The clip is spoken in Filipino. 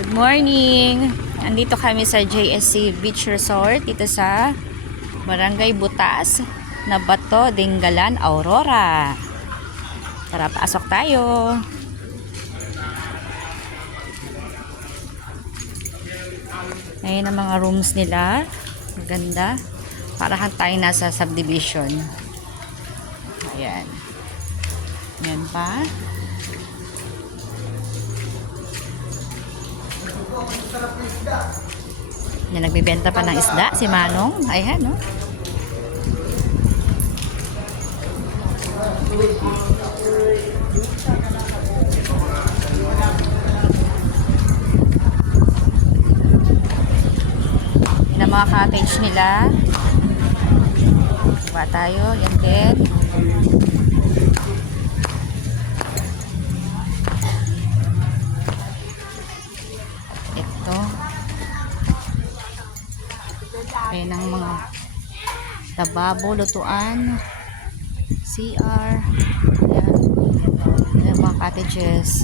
Good morning! Andito kami sa JSC Beach Resort dito sa Barangay Butas, Nabato, Dingalan, Aurora. Tara, pasok tayo! Ayan ang mga rooms nila. Maganda. Parahan tayo nasa subdivision. Ayan. Ayan pa. Yan, nagbibenta pa ng isda si Manong. Ayan, no? Yan ang mga cottage nila. Diba tayo? Yan din. Ito. Ayan ang mga tababo, lutuan, CR. Ayan. Ayan mga cottages.